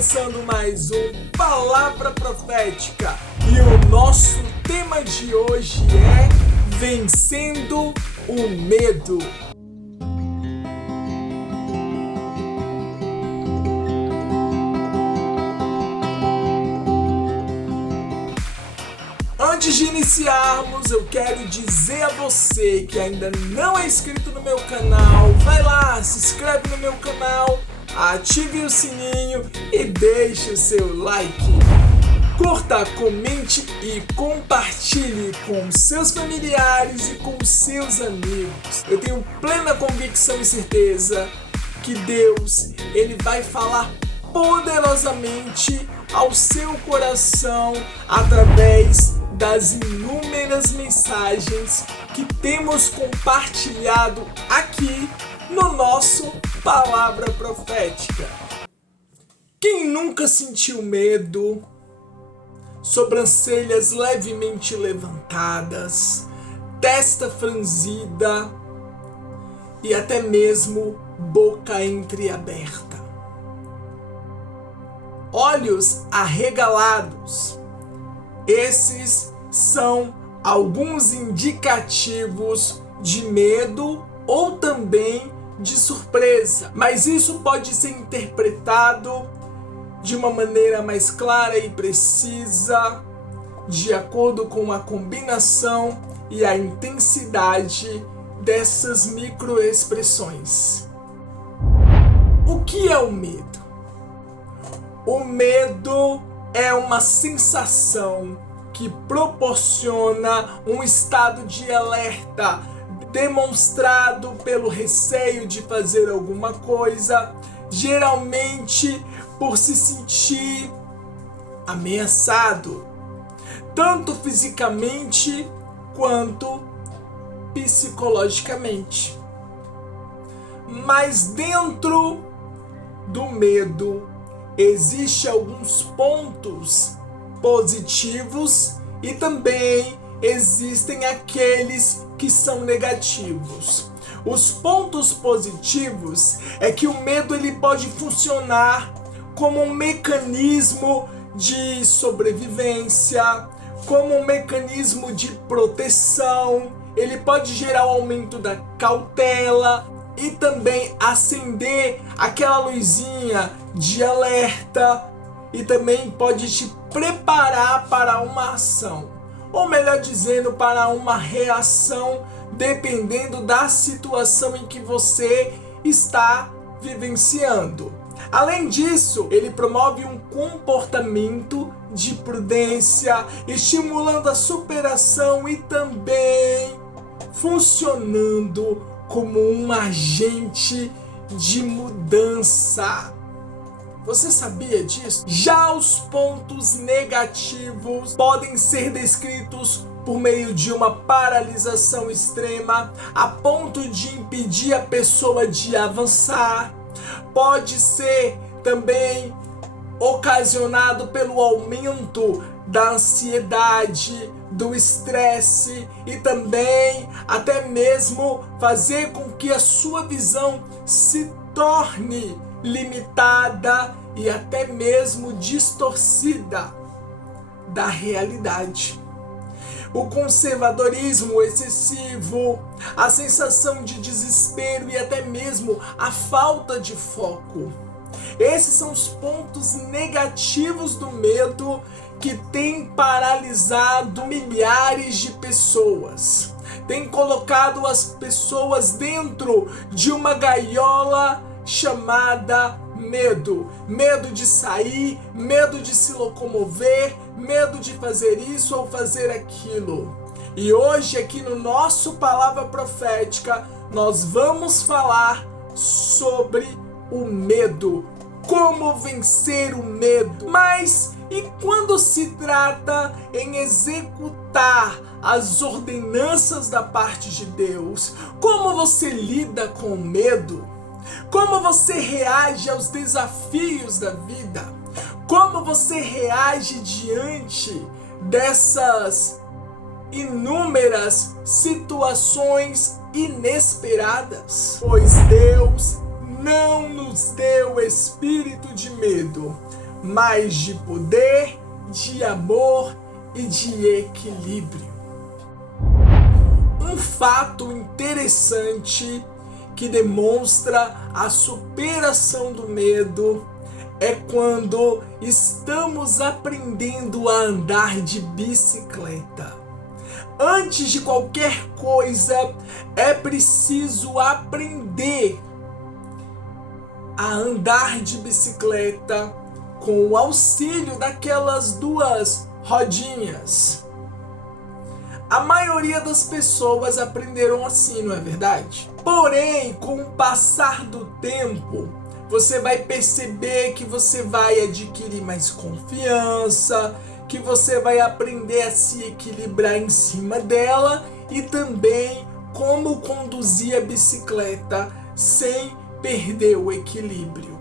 começando mais um Palavra Profética e o nosso tema de hoje é Vencendo o Medo. Antes de iniciarmos, eu quero dizer a você que ainda não é inscrito no meu canal, vai lá, se inscreve no meu canal, ative o sininho e deixe o seu like. Curta, comente e compartilhe com seus familiares e com seus amigos. Eu tenho plena convicção e certeza que Deus, Ele vai falar poderosamente ao seu coração através das inúmeras mensagens que temos compartilhado aqui no nosso Palavra Profética. Quem nunca sentiu medo, sobrancelhas levemente levantadas, testa franzida e até mesmo boca entreaberta, olhos arregalados? Esses são alguns indicativos de medo ou também de surpresa, mas isso pode ser interpretado de uma maneira mais clara e precisa, de acordo com a combinação e a intensidade dessas microexpressões. O que é o medo? O medo é uma sensação que proporciona um estado de alerta demonstrado pelo receio de fazer alguma coisa, geralmente por se sentir ameaçado, tanto fisicamente quanto psicologicamente. Mas dentro do medo existem alguns pontos positivos e também existem aqueles que são negativos. Os pontos positivos é que o medo ele pode funcionar como um mecanismo de sobrevivência, como um mecanismo de proteção. Ele pode gerar o aumento da cautela e também acender aquela luzinha de alerta, e também pode te preparar para uma ação, ou melhor dizendo, para uma reação, dependendo da situação em que você está vivenciando. Além disso, ele promove um comportamento de prudência, estimulando a superação e também funcionando como um agente de mudança. Você sabia disso? Já os pontos negativos podem ser descritos por meio de uma paralisação extrema, a ponto de impedir a pessoa de avançar. Pode ser também ocasionado pelo aumento da ansiedade, do estresse e também até mesmo fazer com que a sua visão se torne limitada e até mesmo distorcida da realidade. O conservadorismo excessivo, a sensação de desespero e até mesmo a falta de foco. Esses são os pontos negativos do medo que tem paralisado milhares de pessoas. Tem colocado as pessoas dentro de uma gaiola chamada medo. Medo de sair, medo de se locomover, medo de fazer isso ou fazer aquilo. E hoje aqui no nosso Palavra Profética nós vamos falar sobre o medo. Como vencer o medo. Mas e quando se trata em executar as ordenanças da parte de Deus? Como você lida com o medo? Como você reage aos desafios da vida? Como você reage diante dessas inúmeras situações inesperadas? Pois Deus não nos deu espírito de medo, mas de poder, de amor e de equilíbrio. Um fato interessante que demonstra a superação do medo é quando estamos aprendendo a andar de bicicleta. Antes de qualquer coisa, é preciso aprender a andar de bicicleta com o auxílio daquelas duas rodinhas. A maioria das pessoas aprenderam assim, não é verdade? Porém, com o passar do tempo, você vai perceber que você vai adquirir mais confiança, que você vai aprender a se equilibrar em cima dela e também como conduzir a bicicleta sem perder o equilíbrio.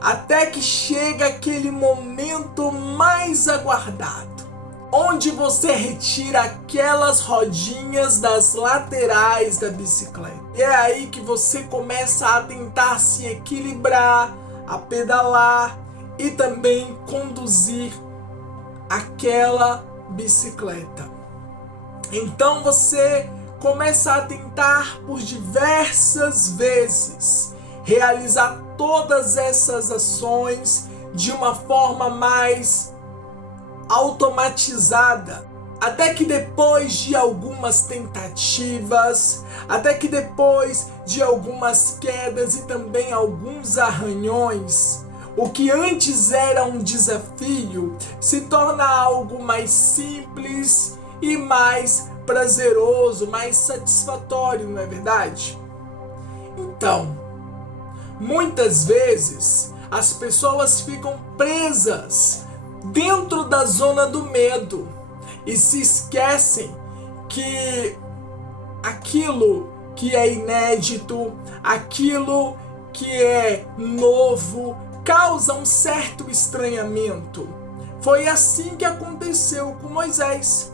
Até que chega aquele momento mais aguardado, onde você retira aquelas rodinhas das laterais da bicicleta. E é aí que você começa a tentar se equilibrar, a pedalar e também conduzir aquela bicicleta. Então você começa a tentar por diversas vezes realizar todas essas ações de uma forma mais automatizada, até que depois de algumas tentativas, até que depois de algumas quedas e também alguns arranhões, o que antes era um desafio se torna algo mais simples e mais prazeroso, mais satisfatório, não é verdade? Então, muitas vezes as pessoas ficam presas dentro da zona do medo e se esquecem que aquilo que é inédito, aquilo que é novo, causa um certo estranhamento. Foi assim que aconteceu com Moisés.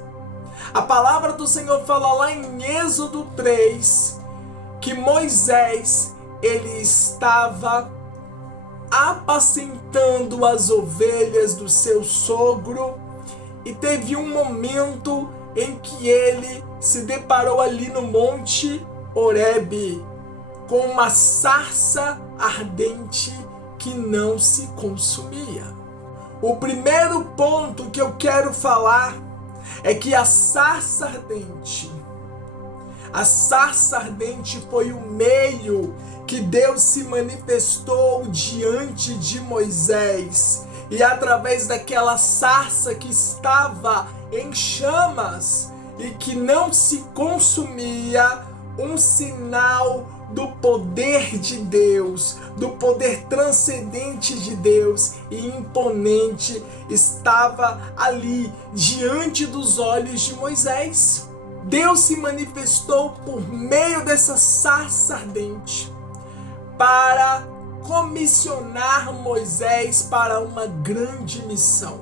A palavra do Senhor fala lá em Êxodo 3 que Moisés ele estava apacentando as ovelhas do seu sogro e teve um momento em que ele se deparou ali no Monte Horebe com uma sarça ardente que não se consumia. O primeiro ponto que eu quero falar é que a sarça ardente foi o meio que Deus se manifestou diante de Moisés, e através daquela sarça que estava em chamas e que não se consumia, um sinal do poder de Deus, do poder transcendente de Deus e imponente estava ali diante dos olhos de Moisés. Deus se manifestou por meio dessa sarça ardente para comissionar Moisés para uma grande missão.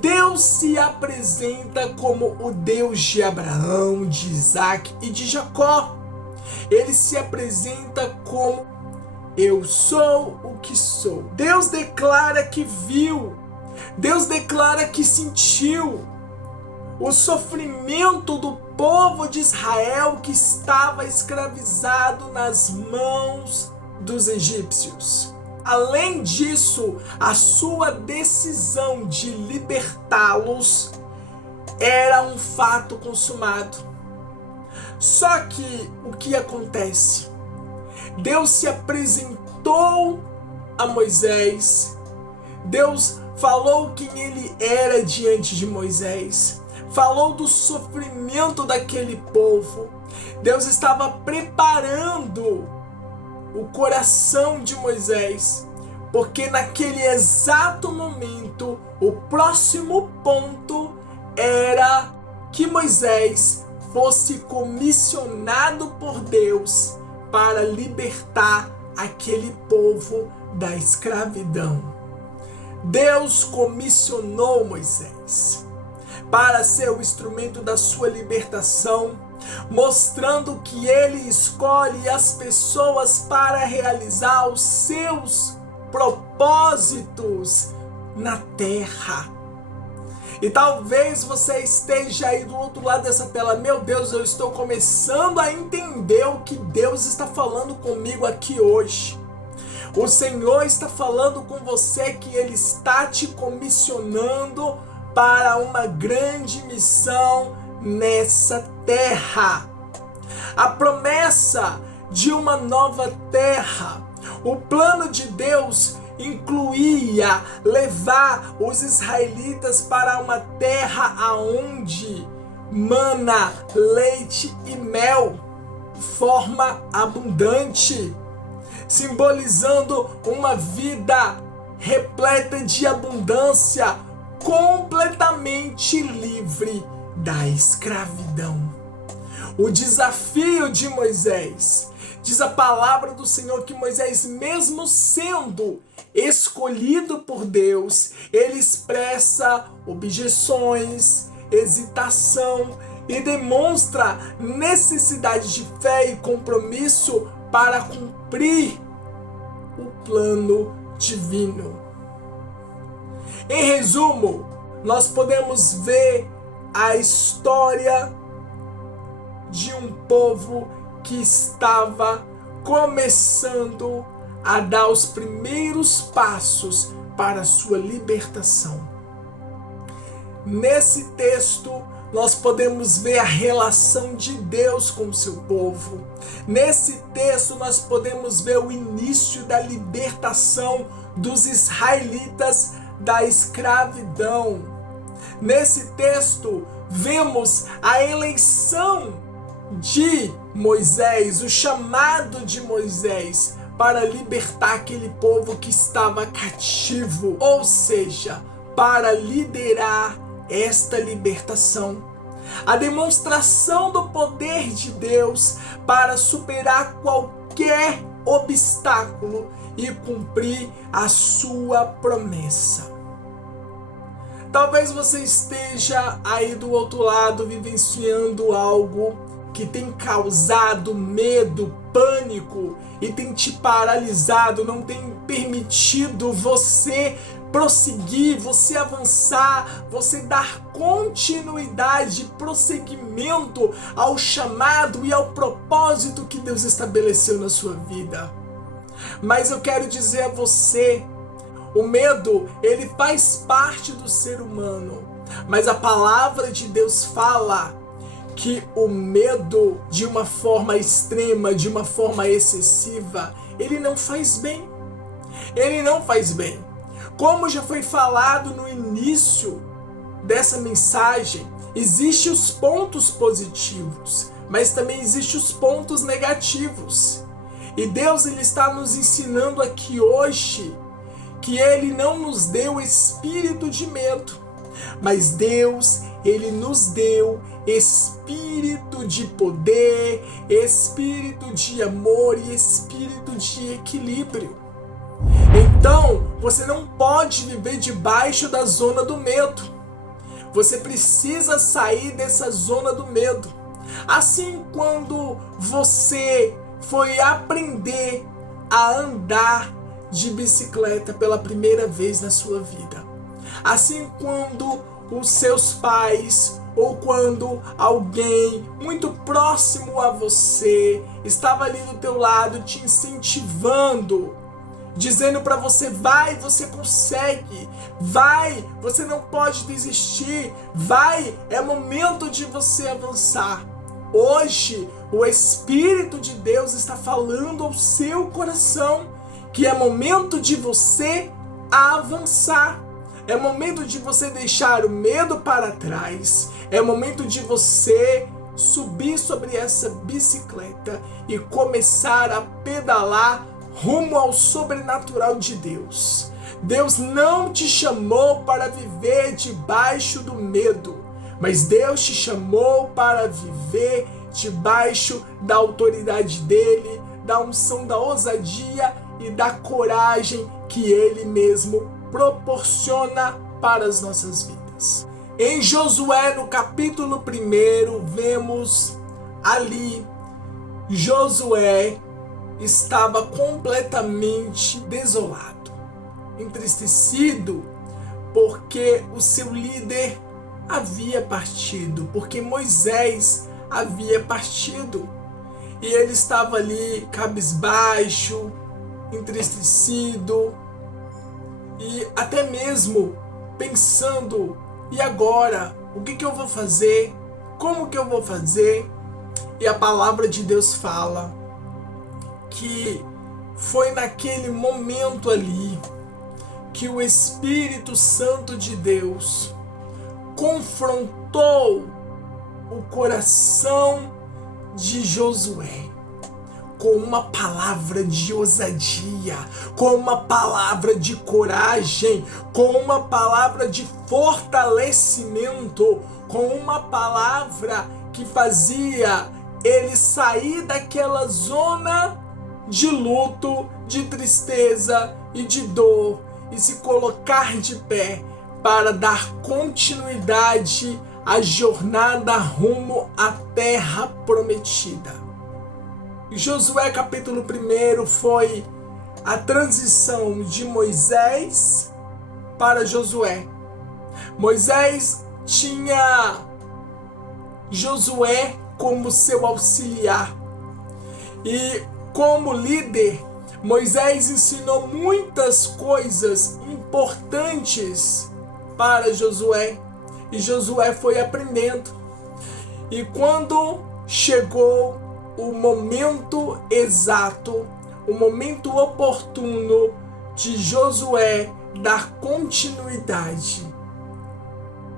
Deus se apresenta como o Deus de Abraão, de Isaac e de Jacó. Ele se apresenta como eu sou o que sou. Deus declara que viu, Deus declara que sentiu o sofrimento do povo de Israel que estava escravizado nas mãos dos egípcios. Além disso, a sua decisão de libertá-los era um fato consumado. Só que o que acontece? Deus se apresentou a Moisés, Deus falou quem ele era diante de Moisés, falou do sofrimento daquele povo. Deus estava preparando o coração de Moisés, porque naquele exato momento, o próximo ponto era que Moisés fosse comissionado por Deus para libertar aquele povo da escravidão. Deus comissionou Moisés para ser o instrumento da sua libertação, mostrando que ele escolhe as pessoas para realizar os seus propósitos na terra. E talvez você esteja aí do outro lado dessa tela. Meu Deus, eu estou começando a entender o que Deus está falando comigo aqui hoje. O Senhor está falando com você que Ele está te comissionando para uma grande missão nessa terra. A promessa de uma nova terra. O plano de Deus incluía levar os israelitas para uma terra aonde mana, leite e mel, forma abundante, simbolizando uma vida repleta de abundância, completamente livre da escravidão. O desafio de Moisés, diz a palavra do Senhor que Moisés, mesmo sendo escolhido por Deus, ele expressa objeções, hesitação e demonstra necessidade de fé e compromisso para cumprir o plano divino. Em resumo, nós podemos ver a história de um povo que estava começando a dar os primeiros passos para a sua libertação. Nesse texto, nós podemos ver a relação de Deus com o seu povo. Nesse texto, nós podemos ver o início da libertação dos israelitas da escravidão. Nesse texto, vemos a eleição de Moisés, o chamado de Moisés para libertar aquele povo que estava cativo, ou seja, para liderar esta libertação. A demonstração do poder de Deus para superar qualquer obstáculo e cumprir a sua promessa. Talvez você esteja aí do outro lado vivenciando algo que tem causado medo, pânico e tem te paralisado, não tem permitido você prosseguir, você avançar, você dar continuidade, prosseguimento ao chamado e ao propósito que Deus estabeleceu na sua vida. Mas eu quero dizer a você, o medo, ele faz parte do ser humano, mas a palavra de Deus fala que o medo, de uma forma extrema, de uma forma excessiva, ele não faz bem. Ele não faz bem. Como já foi falado no início dessa mensagem, existem os pontos positivos, mas também existem os pontos negativos. E Deus, ele está nos ensinando aqui hoje que Ele não nos deu espírito de medo, mas Deus, Ele nos deu espírito de poder, espírito de amor e espírito de equilíbrio. Então, você não pode viver debaixo da zona do medo. Você precisa sair dessa zona do medo. Assim, quando você foi aprender a andar de bicicleta pela primeira vez na sua vida. Assim, quando os seus pais ou quando alguém muito próximo a você estava ali do teu lado te incentivando, dizendo para você: vai, você consegue, vai, você não pode desistir, vai, é momento de você avançar. Hoje, o Espírito de Deus está falando ao seu coração que é momento de você avançar. É momento de você deixar o medo para trás. É momento de você subir sobre essa bicicleta e começar a pedalar rumo ao sobrenatural de Deus. Deus não te chamou para viver debaixo do medo, mas Deus te chamou para viver debaixo da autoridade dele, da unção, da ousadia e da coragem que Ele mesmo proporciona para as nossas vidas. Em Josué, no capítulo 1, vemos ali Josué estava completamente desolado. entristecido porque o seu líder havia partido, porque Moisés havia partido. E ele estava ali cabisbaixo, entristecido e até mesmo pensando: e agora? O que eu vou fazer? Como que eu vou fazer? E a palavra de Deus fala que foi naquele momento ali que o Espírito Santo de Deus confrontou o coração de Josué com uma palavra de ousadia, com uma palavra de coragem, com uma palavra de fortalecimento, com uma palavra que fazia ele sair daquela zona de luto, de tristeza e de dor e se colocar de pé para dar continuidade à jornada rumo à terra prometida. Josué capítulo 1 foi a transição de Moisés para Josué. Moisés tinha Josué como seu auxiliar e como líder, Moisés ensinou muitas coisas importantes para Josué e Josué foi aprendendo. E quando chegou o momento exato, o momento oportuno de Josué dar continuidade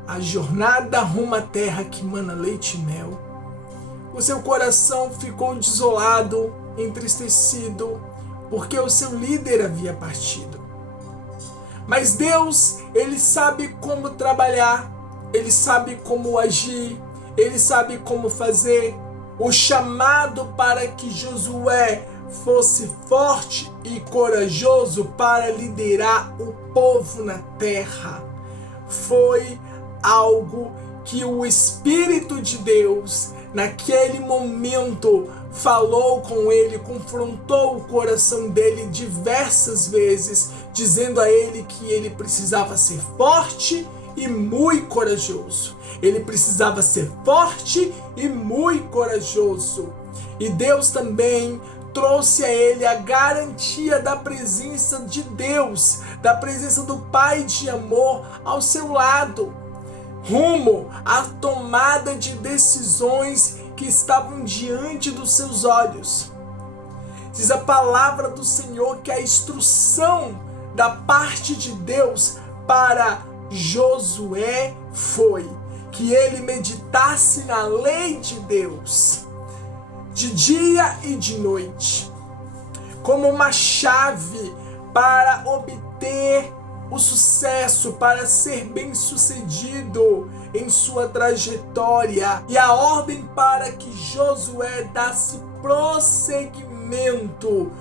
à jornada rumo à terra que mana leite e mel, o seu coração ficou desolado, entristecido, porque o seu líder havia partido. Mas Deus, Ele sabe como trabalhar, Ele sabe como agir, Ele sabe como fazer. O chamado para que Josué fosse forte e corajoso para liderar o povo na terra foi algo que o Espírito de Deus, naquele momento, falou com ele, confrontou o coração dele diversas vezes, dizendo a ele que ele precisava ser forte e muito corajoso. Ele precisava ser forte e muito corajoso. E Deus também trouxe a ele a garantia da presença de Deus, da presença do Pai de amor ao seu lado, rumo à tomada de decisões que estavam diante dos seus olhos. Diz a palavra do Senhor que a instrução da parte de Deus para Josué foi que ele meditasse na lei de Deus, de dia e de noite, como uma chave para obter o sucesso, para ser bem-sucedido em sua trajetória, e a ordem para que Josué desse prosseguimento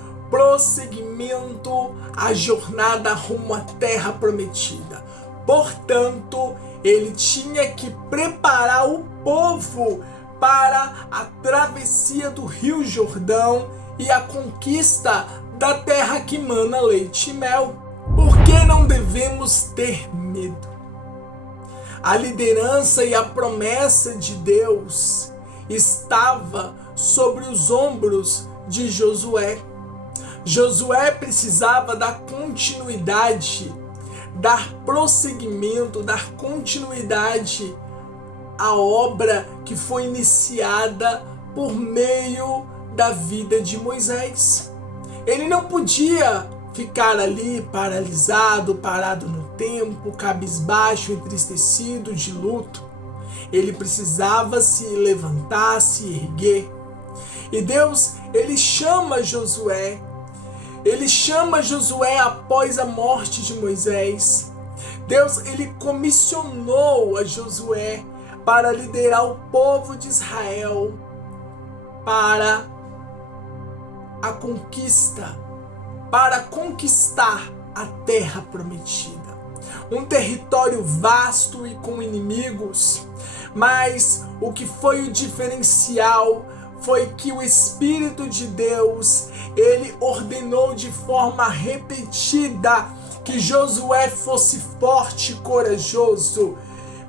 à jornada rumo à terra prometida. Portanto, ele tinha que preparar o povo para a travessia do Rio Jordão e a conquista da terra que mana leite e mel. Por que não devemos ter medo? A liderança e a promessa de Deus estava sobre os ombros de Josué. Josué precisava dar continuidade, dar prosseguimento, dar continuidade à obra que foi iniciada por meio da vida de Moisés. Ele não podia ficar ali paralisado, parado no tempo, cabisbaixo, entristecido, de luto. Ele precisava se levantar, se erguer. E Deus, ele chama Josué. Ele chama Josué após a morte de Moisés. Deus, ele comissionou a Josué para liderar o povo de Israel para a conquista, para conquistar a terra prometida. Um território vasto e com inimigos, mas o que foi o diferencial foi que o Espírito de Deus, ele ordenou de forma repetida que Josué fosse forte e corajoso,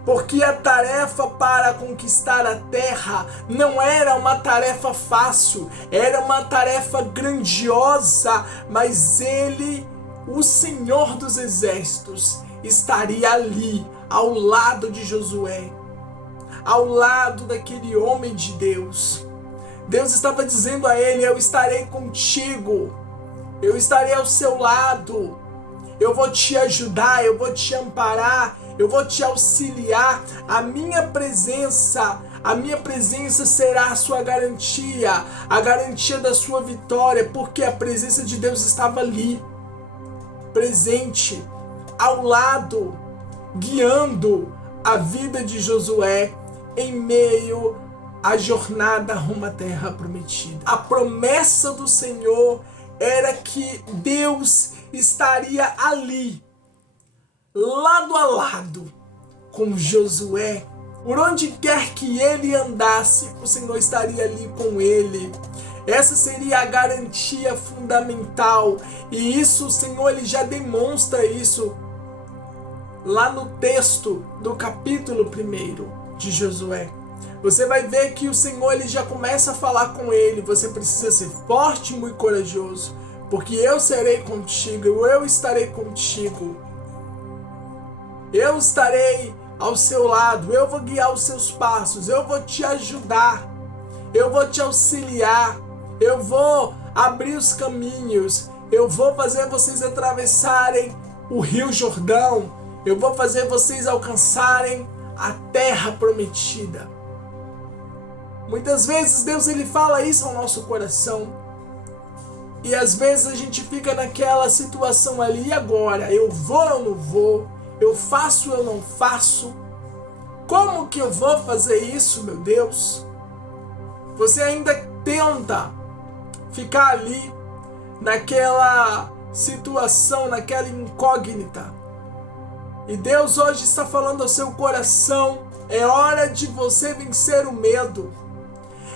porque a tarefa para conquistar a terra não era uma tarefa fácil, era uma tarefa grandiosa, mas ele, o Senhor dos Exércitos, estaria ali, ao lado de Josué, ao lado daquele homem de Deus. Deus estava dizendo a ele: eu estarei contigo, eu estarei ao seu lado, eu vou te ajudar, eu vou te amparar, eu vou te auxiliar. A minha presença será a sua garantia, a garantia da sua vitória, porque a presença de Deus estava ali, presente, ao lado, guiando a vida de Josué em meio à jornada rumo à terra prometida. A promessa do Senhor era que Deus estaria ali, lado a lado com Josué. Por onde quer que ele andasse, o Senhor estaria ali com ele. Essa seria a garantia fundamental. E isso, o Senhor, ele já demonstra isso lá no texto do capítulo 1 de Josué. Você vai ver que o Senhor, ele já começa a falar com ele: você precisa ser forte e muito corajoso, porque eu serei contigo, eu estarei contigo. Eu estarei ao seu lado, eu vou guiar os seus passos, eu vou te ajudar, eu vou te auxiliar, eu vou abrir os caminhos, eu vou fazer vocês atravessarem o Rio Jordão, eu vou fazer vocês alcançarem a terra prometida. Muitas vezes Deus, ele fala isso ao nosso coração, e às vezes a gente fica naquela situação ali: e agora? Eu vou ou não vou? Eu faço ou eu não faço? Como que eu vou fazer isso, meu Deus? Você ainda tenta ficar ali naquela situação, naquela incógnita. E Deus hoje está falando ao seu coração: é hora de você vencer o medo.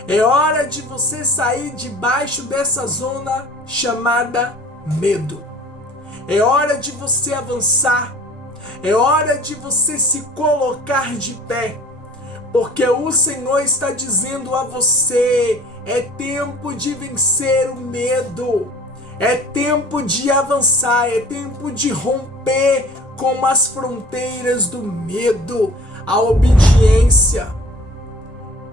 É hora de você sair debaixo dessa zona chamada medo. É hora de você avançar. É hora de você se colocar de pé. Porque o Senhor está dizendo a você: é tempo de vencer o medo. É tempo de avançar. É tempo de romper com as fronteiras do medo. A obediência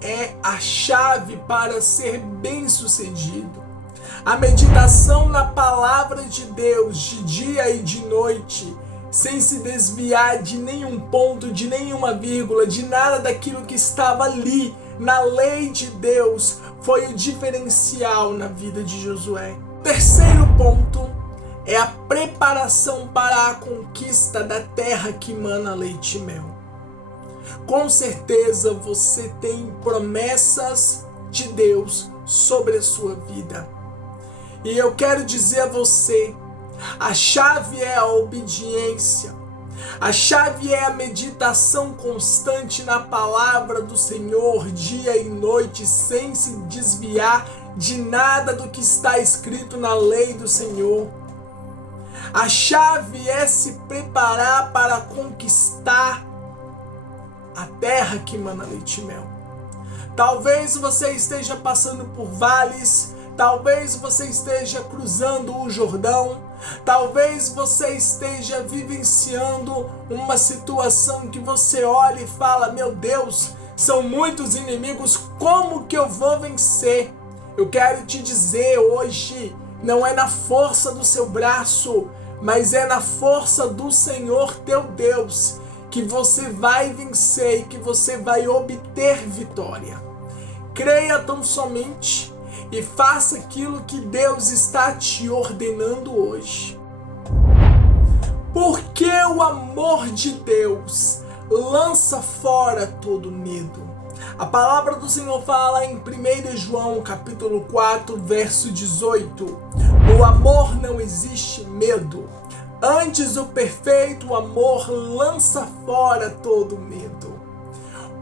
é a chave para ser bem-sucedido. A meditação na palavra de Deus de dia e de noite, sem se desviar de nenhum ponto, de nenhuma vírgula, de nada daquilo que estava ali na lei de Deus, foi o diferencial na vida de Josué. Terceiro ponto é a preparação para a conquista da terra que mana leite e mel. Com certeza você tem promessas de Deus sobre a sua vida. E eu quero dizer a você: a chave é a obediência. A chave é a meditação constante na palavra do Senhor, dia e noite, sem se desviar de nada do que está escrito na lei do Senhor. A chave é se preparar para conquistar a terra que mana leite e mel. Talvez você esteja passando por vales, talvez você esteja cruzando o Jordão, talvez você esteja vivenciando uma situação que você olha e fala: meu Deus, são muitos inimigos, como que eu vou vencer? Eu quero te dizer hoje, não é na força do seu braço, mas é na força do Senhor teu Deus que você vai vencer e que você vai obter vitória. Creia tão somente e faça aquilo que Deus está te ordenando hoje. Porque o amor de Deus lança fora todo medo. A palavra do Senhor fala em 1 João capítulo 4, verso 18. No amor não existe medo. Antes, o perfeito amor lança fora todo medo.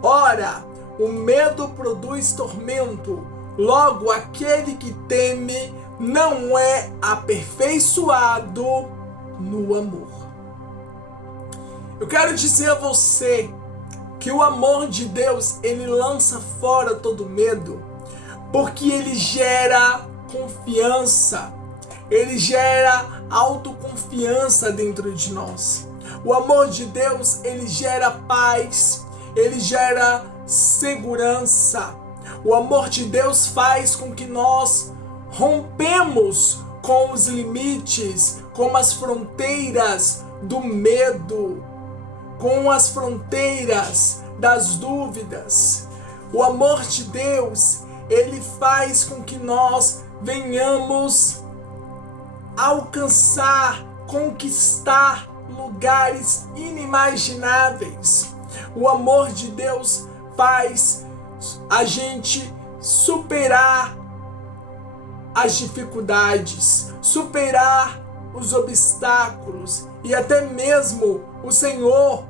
Ora, o medo produz tormento. Logo, aquele que teme não é aperfeiçoado no amor. Eu quero dizer a você que o amor de Deus, ele lança fora todo medo, porque ele gera confiança, ele gera autoconfiança dentro de nós. O amor de Deus, ele gera paz, ele gera segurança. O amor de Deus faz com que nós rompemos com os limites, com as fronteiras do medo, com as fronteiras das dúvidas. O amor de Deus, ele faz com que nós venhamos alcançar, conquistar lugares inimagináveis. O amor de Deus faz a gente superar as dificuldades, superar os obstáculos, e até mesmo o Senhor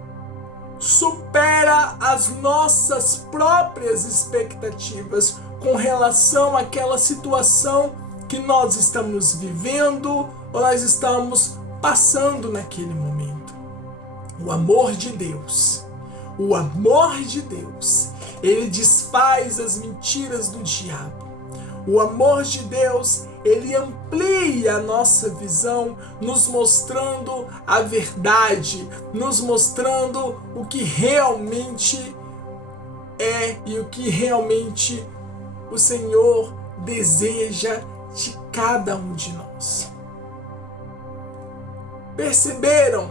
supera as nossas próprias expectativas com relação àquela situação que nós estamos vivendo ou nós estamos passando naquele momento. O amor de Deus, ele desfaz as mentiras do diabo. O amor de Deus, ele amplia a nossa visão, nos mostrando a verdade, nos mostrando o que realmente é e o que realmente o Senhor deseja de cada um de nós. Perceberam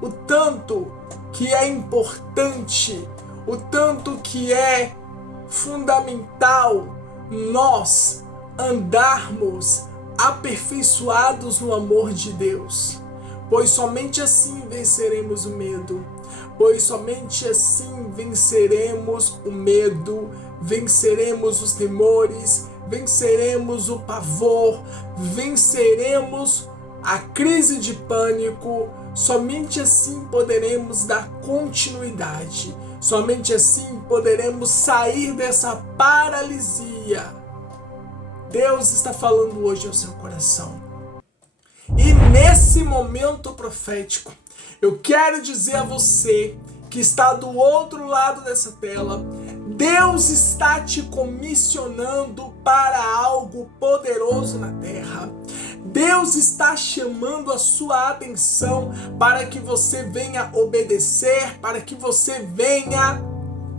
o tanto que é importante, o tanto que é fundamental nós andarmos aperfeiçoados no amor de Deus? Pois somente assim venceremos o medo. Pois somente assim venceremos o medo, venceremos os temores, venceremos o pavor, venceremos a crise de pânico. Somente assim poderemos dar continuidade. Somente assim poderemos sair dessa paralisia. Deus está falando hoje ao seu coração. E nesse momento profético, eu quero dizer a você que está do outro lado dessa tela, Deus está te comissionando para algo poderoso na terra. Deus está chamando a sua atenção para que você venha obedecer, para que você venha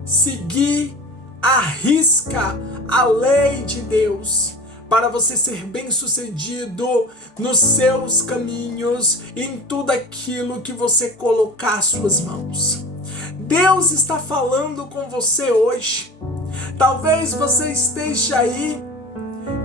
seguir à risca a lei de Deus, para você ser bem-sucedido nos seus caminhos e em tudo aquilo que você colocar às suas mãos. Deus está falando com você hoje. Talvez você esteja aí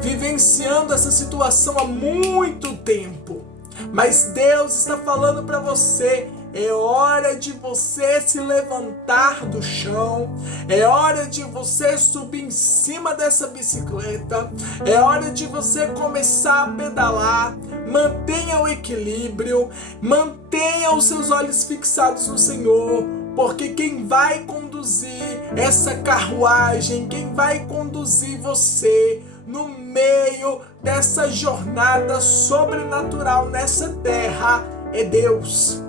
vivenciando essa situação há muito tempo, mas Deus está falando para você: é hora de você se levantar do chão, é hora de você subir em cima dessa bicicleta, é hora de você começar a pedalar. Mantenha o equilíbrio, mantenha os seus olhos fixados no Senhor, porque quem vai conduzir essa carruagem, quem vai conduzir você no meio dessa jornada sobrenatural nessa terra é Deus.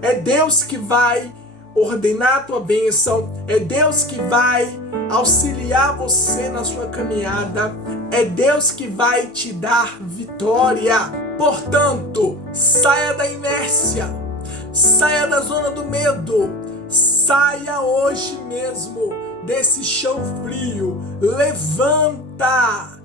É Deus que vai ordenar a tua bênção, é Deus que vai auxiliar você na sua caminhada, é Deus que vai te dar vitória. Portanto, saia da inércia, saia da zona do medo, saia hoje mesmo desse chão frio, levanta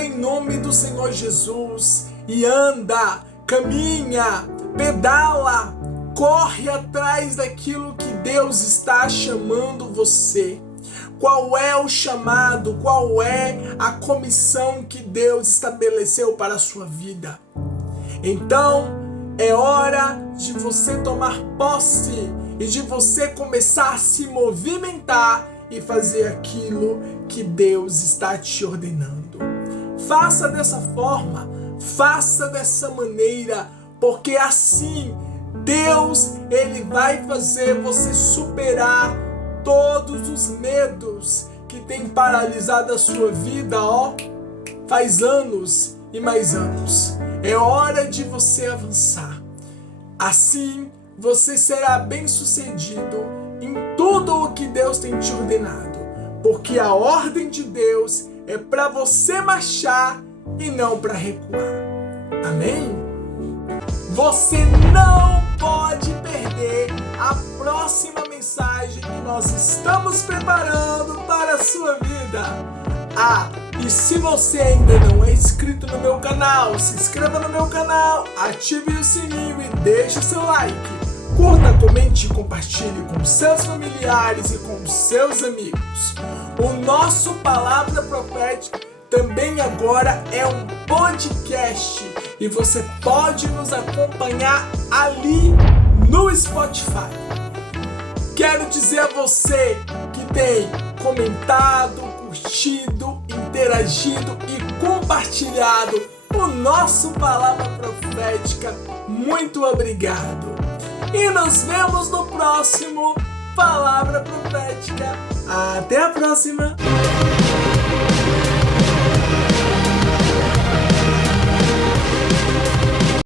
em nome do Senhor Jesus e anda, caminha, pedala, corre atrás daquilo que Deus está chamando você. Qual é o chamado? Qual é a comissão que Deus estabeleceu para a sua vida? Então, é hora de você tomar posse e de você começar a se movimentar e fazer aquilo que Deus está te ordenando. Faça dessa forma, faça dessa maneira, porque assim Deus, ele vai fazer você superar todos os medos que tem paralisado a sua vida, faz anos e mais anos. É hora de você avançar. Assim, você será bem-sucedido em tudo o que Deus tem te ordenado, porque a ordem de Deus é para você marchar e não para recuar. Amém? Você não pode perder a próxima mensagem que nós estamos preparando para a sua vida. E se você ainda não é inscrito no meu canal, se inscreva no meu canal, ative o sininho e deixe o seu like. Curta, comente e compartilhe com seus familiares e com seus amigos. O nosso Palavra Profética também agora é um podcast e você pode nos acompanhar ali no Spotify. Quero dizer a você que tem comentado, curtido, interagido e compartilhado o nosso Palavra Profética. Muito obrigado. E nos vemos no próximo Palavra Profética. Até a próxima!